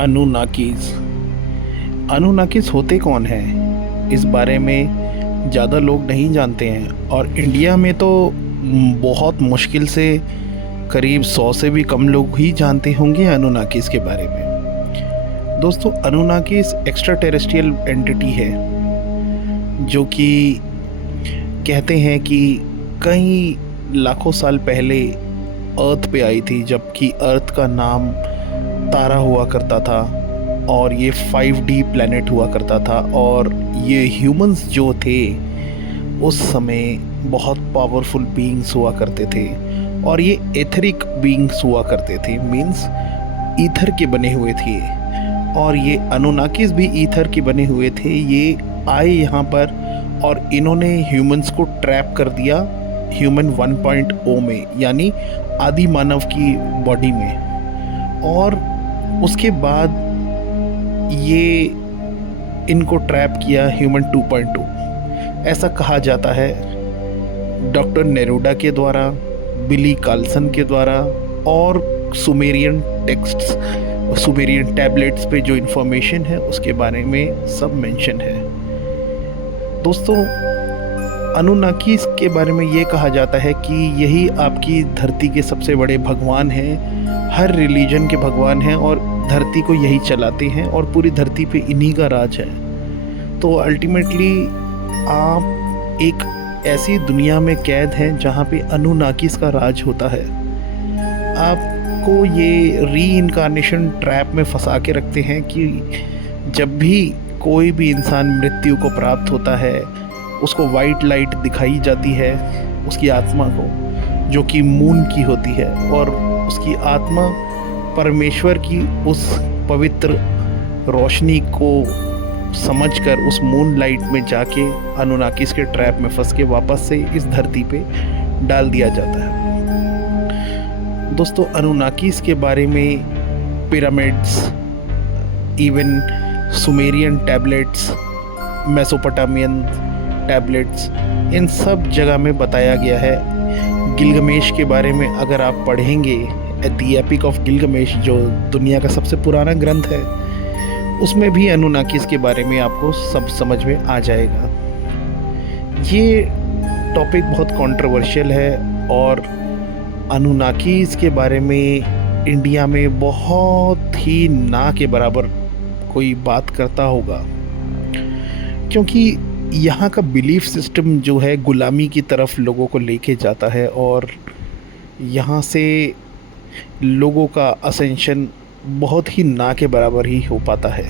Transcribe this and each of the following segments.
अनूनाकीज। अनूनाकीज होते कौन हैं, इस बारे में ज़्यादा लोग नहीं जानते हैं और इंडिया में तो बहुत मुश्किल से करीब 100 से भी कम लोग ही जानते होंगे अनूनाकीज के बारे में। दोस्तों, अनूनाकीज एक्स्ट्रा टेरेस्ट्रियल एंटिटी है जो कि कहते हैं कि कई लाखों साल पहले अर्थ पे आई थी, जबकि अर्थ का नाम तारा हुआ करता था और ये 5D प्लैनेट हुआ करता था और ये ह्यूमंस जो थे उस समय बहुत पावरफुल बीइंग्स हुआ करते थे और ये एथरिक बीइंग्स हुआ करते थे, मींस ईथर के बने हुए थे। और ये अनूनाकीज भी ईथर के बने हुए थे। ये आए यहाँ पर और इन्होंने ह्यूमंस को ट्रैप कर दिया ह्यूमन 1.0 में, यानी आदि मानव की बॉडी में। और उसके बाद ये इनको ट्रैप किया ह्यूमन 2.2, ऐसा कहा जाता है डॉक्टर नेरूडा के द्वारा, बिली कार्लसन के द्वारा और सुमेरियन टेक्स्ट्स, सुमेरियन टैबलेट्स पे जो इन्फॉर्मेशन है उसके बारे में सब मेंशन है। दोस्तों, अनूनाकीज के बारे में ये कहा जाता है कि यही आपकी धरती के सबसे बड़े भगवान हैं, हर रिलीजन के भगवान हैं और धरती को यही चलाते हैं और पूरी धरती पे इन्हीं का राज है। तो अल्टीमेटली आप एक ऐसी दुनिया में कैद हैं जहाँ पे अनूनाकीज का राज होता है। आपको ये री इनकारनेशन ट्रैप में फंसा के रखते हैं कि जब भी कोई भी इंसान मृत्यु को प्राप्त होता है उसको वाइट लाइट दिखाई जाती है उसकी आत्मा को, जो कि मून की होती है, और उसकी आत्मा परमेश्वर की उस पवित्र रोशनी को समझकर उस मून लाइट में जाके अनूनाकीज के ट्रैप में फंस के वापस से इस धरती पे डाल दिया जाता है। दोस्तों, अनूनाकीज के बारे में pyramids, even Sumerian tablets, Mesopotamian tablets, इन सब जगह में बताया गया है। गिलगमेश के बारे में अगर आप पढ़ेंगे, द एपिक ऑफ गिलगमेश जो दुनिया का सबसे पुराना ग्रंथ है, उसमें भी अनूनाकीज के बारे में आपको सब समझ में आ जाएगा। ये टॉपिक बहुत कंट्रोवर्शियल है और अनूनाकीज के बारे में इंडिया में बहुत ही ना के बराबर कोई बात करता होगा, क्योंकि यहाँ का बिलीफ सिस्टम जो है गुलामी की तरफ लोगों को लेके जाता है और यहाँ से लोगों का असेंशन बहुत ही ना के बराबर ही हो पाता है।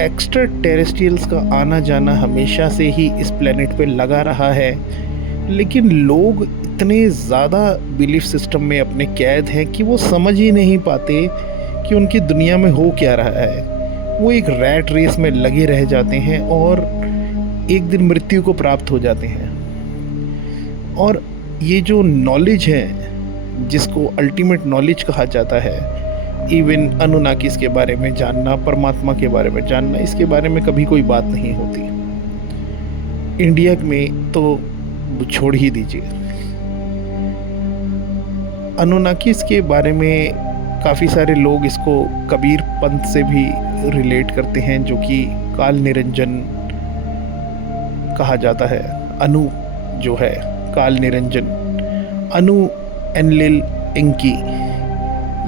एक्स्ट्रा टेरेस्ट्रियल्स का आना जाना हमेशा से ही इस प्लेनेट पे लगा रहा है, लेकिन लोग इतने ज़्यादा बिलीफ सिस्टम में अपने कैद हैं कि वो समझ ही नहीं पाते कि उनकी दुनिया में हो क्या रहा है। वो एक रैट रेस में लगे रह जाते हैं और एक दिन मृत्यु को प्राप्त हो जाते हैं। और ये जो नॉलेज है, जिसको अल्टीमेट नॉलेज कहा जाता है, इवन अनूनाकीज के बारे में जानना, परमात्मा के बारे में जानना, इसके बारे में कभी कोई बात नहीं होती। इंडिया में तो छोड़ ही दीजिए। अनूनाकीज के बारे में काफ़ी सारे लोग इसको कबीर पंथ से भी रिलेट करते हैं, जो कि काल निरंजन कहा जाता है। अनु जो है काल निरंजन, अनु, एनलिल, इंकी,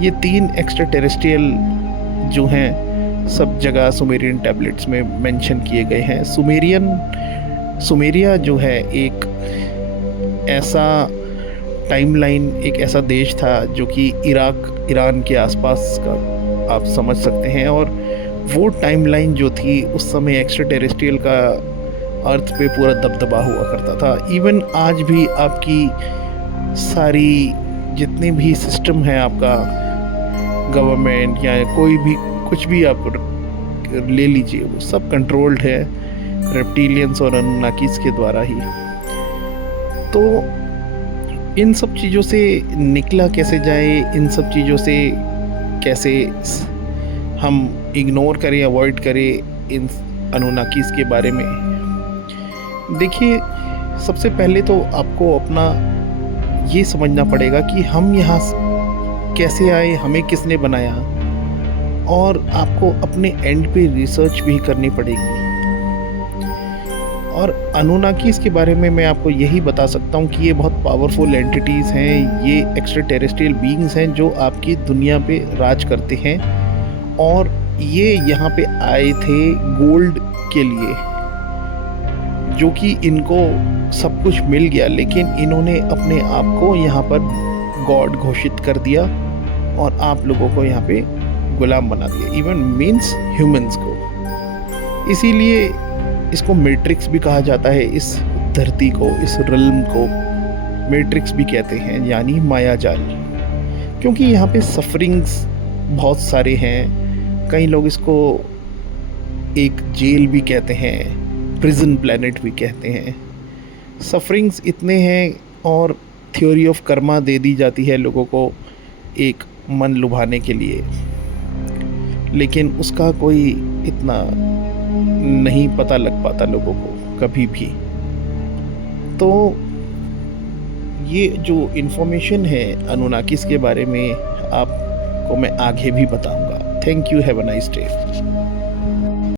ये 3 एक्स्ट्रा टेरेस्ट्रियल जो हैं सब जगह सुमेरियन टैबलेट्स में मेंशन किए गए हैं। सुमेरिया जो है एक ऐसा टाइमलाइन, एक ऐसा देश था जो कि इराक, ईरान के आसपास का आप समझ सकते हैं, और वो टाइमलाइन जो थी उस समय एक्स्ट्रा टेरेस्ट्रियल का अर्थ पे पूरा दबदबा हुआ करता था। इवन आज भी आपकी सारी जितने भी सिस्टम है, आपका गवर्नमेंट या कोई भी कुछ भी आप ले लीजिए, वो सब कंट्रोल्ड है रेप्टिलियंस और अनूनाकीज के द्वारा ही। तो इन सब चीज़ों से निकला कैसे जाए, इन सब चीज़ों से कैसे हम इग्नोर करें, अवॉइड करें इन अनूनाकीज के बारे में। देखिए, सबसे पहले तो आपको अपना ये समझना पड़ेगा कि हम यहाँ कैसे आए, हमें किसने बनाया और आपको अपने एंड पे रिसर्च भी करनी पड़ेगी। और अनुनाकीस के बारे में मैं आपको यही बता सकता हूँ कि ये बहुत पावरफुल एंटिटीज़ हैं, ये एक्स्ट्रा टेरेस्ट्रियल बीइंग्स हैं जो आपकी दुनिया पे राज करते हैं। और ये यहाँ पे आए थे गोल्ड के लिए, जो कि इनको सब कुछ मिल गया, लेकिन इन्होंने अपने आप को यहाँ पर गॉड घोषित कर दिया और आप लोगों को यहाँ पे गुलाम बना दिया, इवन मीन्स ह्यूमंस को। इसीलिए इसको मैट्रिक्स भी कहा जाता है, इस धरती को, इस रिल्म को मैट्रिक्स भी कहते हैं, यानी माया जाल। क्योंकि यहाँ पे सफरिंग्स बहुत सारे हैं। कई लोग इसको एक जेल भी कहते हैं, प्रिजन प्लेनेट भी कहते हैं। सफरिंग्स इतने हैं और थ्योरी ऑफ कर्मा दे दी जाती है लोगों को एक मन लुभाने के लिए, लेकिन उसका कोई इतना नहीं पता लग पाता लोगों को कभी भी। तो ये जो इन्फॉर्मेशन है अनुनाकिस के बारे में आपको मैं आगे भी बताऊंगा। Thank you, have a nice day.